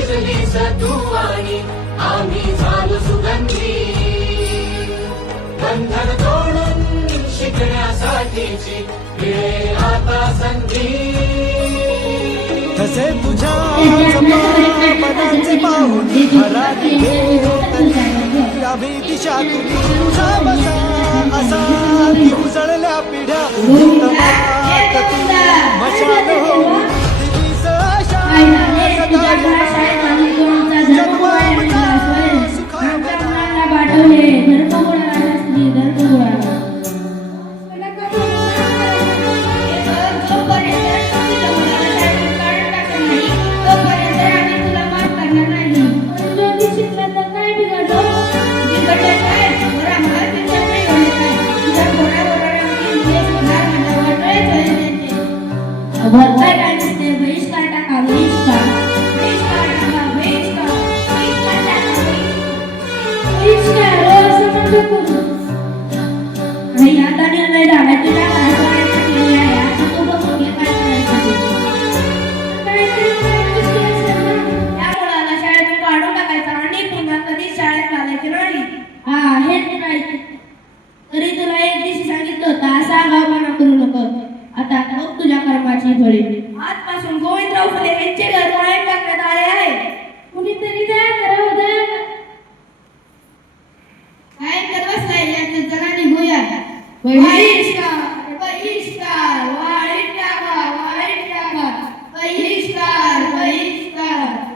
शिकलीस तू आणि आम्ही झालो सुगंधी बंधन तोडून शिकण्यासाठीची मिळे आता संधी कसे तुझ्या मनाचे पाहून हराली आम्ही दिशा तुझी तुझा बसा असा ती उजळल्या पिढ्या मशाल हो दिवीस आशा भरताय काय नसते बहिष्कार टाका बहिष्कार बहिष्कार टाका बहिष्कार बहिष्कार टाका बहिष्कार असं नको करू आणि आता निर्णय झाला तुला केली आहे आता तो बघून काय करायचं या मुलाला शाळेतून काढून टाकायचं आणि पुन्हा कधी शाळेत घालायचे नाही हा हेच राहायचे तरी तुला एक दिवशी सांगितलं होतं असा आगाऊपणा करू नको आता बघ तुझ्या कर्माची फळे आजपासून गोविंदराव फुले यांचे घर कायम टाकण्यात आले आहे कुणीतरी दया करा उदया काय कर बसलाय याचं जरा निघूया बहिष्कार बहिष्कार वाईट टाका बहिष्कार बहिष्कार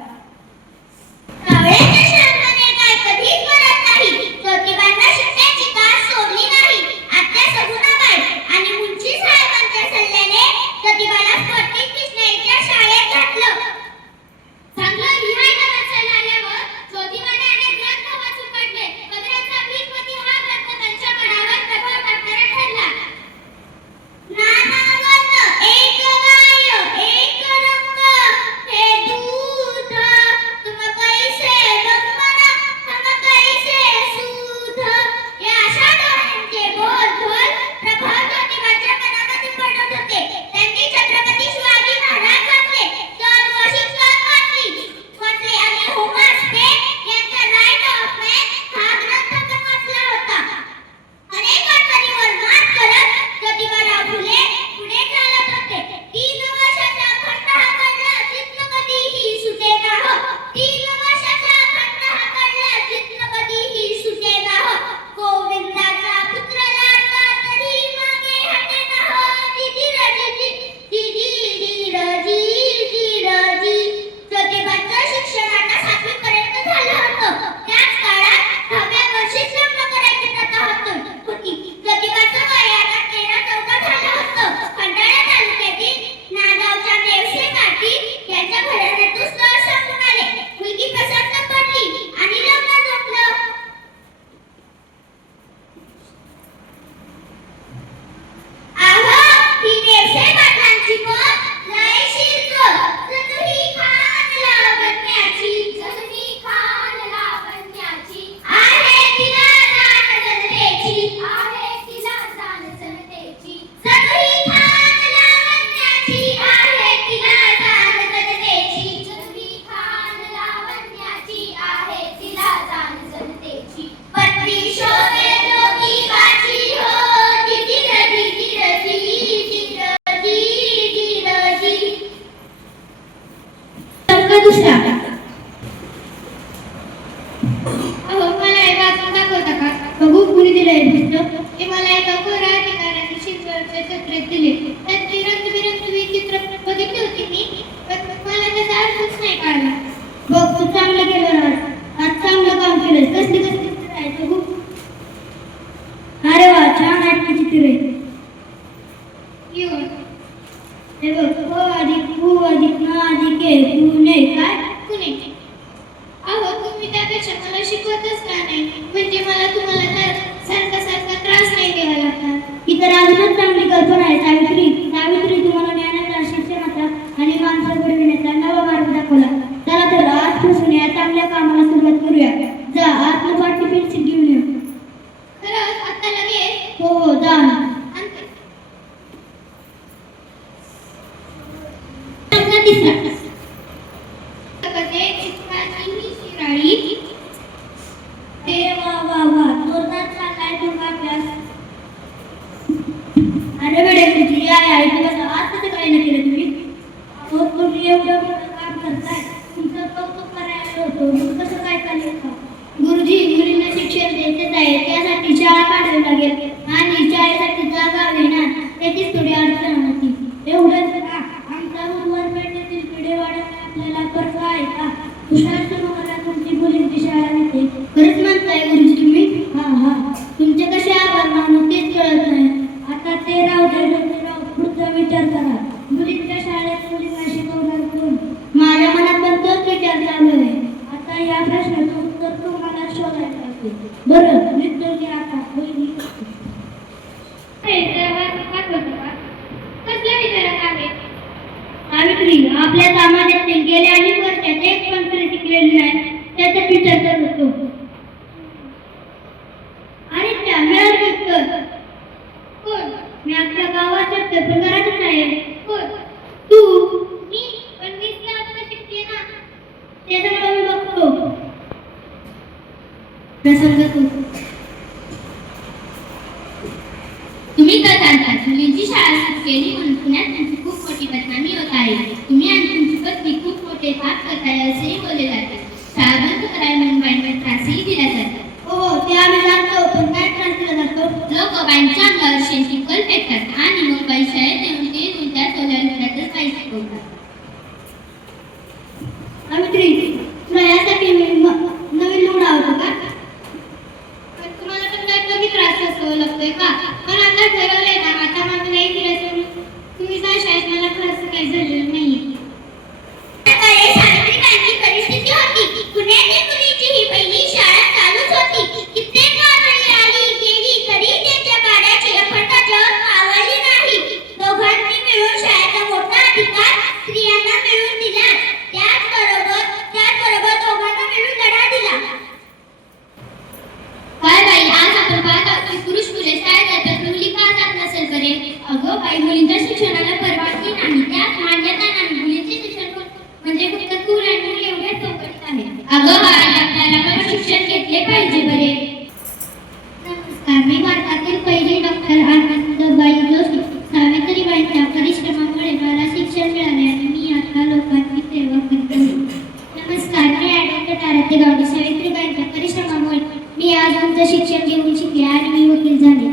अरे वा छान नाटकी चित्रे हे बघ पू अधिक न अधिक पुणे काय पुणे अहो तुम्ही त्यापेक्षा मला शिकवतच का नाही म्हणजे मला तुम्हाला तर सारखा त्रास नाही द्यावा लागतात ही तर अजूनच चांगली कल्पना आहे सावित्री तुम्हाला ज्ञानाचा शिक्षणाचा आणि माणसं घडविण्याचा नवा मार्ग दाखवला चला तर आजपासून या चांगल्या कामात गरजेचंच आहे. त्यासाठी शाळा काढावी लागेल आणि शाळेसाठी जागा होईना त्याचीच थोडी अडचण होती. एवढंच का आमच्या मुरबाड पेठेतील पिढेवाड्याने आपल्याला कर्ज आहे का? तुषार सुरू मुलींची शाळा नेते. खरंच म्हणताय गुरुजी तुम्ही? हा तुमचे कसे आभार मानू तेच कळत नाही. आता ते राव पुढचा विचार करा. मुलींच्या शाळेत मुलींना शिकवणार कोण? माझ्या मनात पण तोच विचार चालू आहे. आता या प्रश्नाचं उत्तर तुम्हाला शोधायचं असेल. बरं निघतो की आता वहिनी. कसल्या विचारात आहे? सावित्री, आपल्या समाजातील गेल्या अनेक वर्षात एक पण तरी शिकलेली नाही त्याचा विचार करत होतो. अरे त्या मिळालं कोण? मी आपल्या गावाच्या प्रकारातच आहे. कोण? तू? मी पण 20 ला आता शिकते ना. त्याच्याकडे मी बघतो. प्रसंग तुम्ही काय सांगता? मुलींची शाळा सुरू केली म्हणून पुण्यात त्यांची खूप मोठी बदनामी होत आहे. तुम्ही आणि तुमची पत्नी खूप मोठे पाप करताय असेही बोलले जाते. शाळा बंद करायला म्हणून बाईंना त्रासही दिला जातो. हो ते आम्ही जाणतो, पण काय त्रास दिला जातो? लोक बाईंच्या अंगावर शेणची कल फेकतात आणि मग बाई शाळेत येऊन ते तुमच्या सोल्या लुटातच बाई शिकवतात. सावित्री, तुला यासाठी नवीन लोड आवडतो का? पण तुम्हाला पण काय कमी त्रास असतो लागतोय का? पण आता ठरवलंय ना, आता मला नाही फिरायचं. तुम्ही काय शाळेत मला खरंच काही झालेलं नाहीये. सावित्रीबाईंची परिस्थिती होती. पुण्यातील मुलीची ही पहिली शाळा चालूच होती. कित्येक वारणी आली गेली तरी त्यांच्या गाड्याची अफाटाजवळ आवडली नाही. दोघांनी मिळून शाळेचा मोठा अधिकार स्त्रियांना मिळवून दिला. त्याचबरोबर दोघांना मिळून लढा दिला. काय बाई, आज आपण पाहत आहोत की पुरुष मुले शाळेत जातात, मुली का जात नसेल बरे? अगं बाई, मुलींच्या शिक्षणाला परवानगी नाही, त्यात मान्यता नाही. मुलींचे शिक्षण म्हणजे फक्त तू आणि मुली एवढ्याच चौकटीत आहे. अगं बाई, आपल्याला पण शिक्षण घेतले पाहिजे बरे. नमस्कार, मी भारतातील पहिली डॉक्टर आनंदबाई जोशी. सावित्रीबाईंच्या परिश्रमामुळे मला शिक्षण मिळाले आणि मी आता लोकांची सेवा करते. नमस्कार, मी ॲडव्होकेट आरती गावडे. सावित्रीबाईंच्या परिश्रमामुळे मी आज उच्च शिक्षण घेऊन शिकले आणि मी वकील झाले.